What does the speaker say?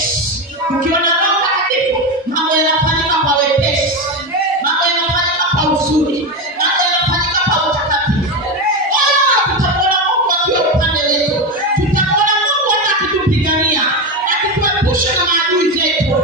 wepesi. Ukiona Roho Mtakatifu, mambo yanafanyika kwa wepesi. Mambo yanafanyika kwa uzuri. Mambo yanafanyika kwa utakatifu. Tutaona Mungu akiwa upande wetu. Tutaona Mungu akitupigania, akituepusha na maadui zetu.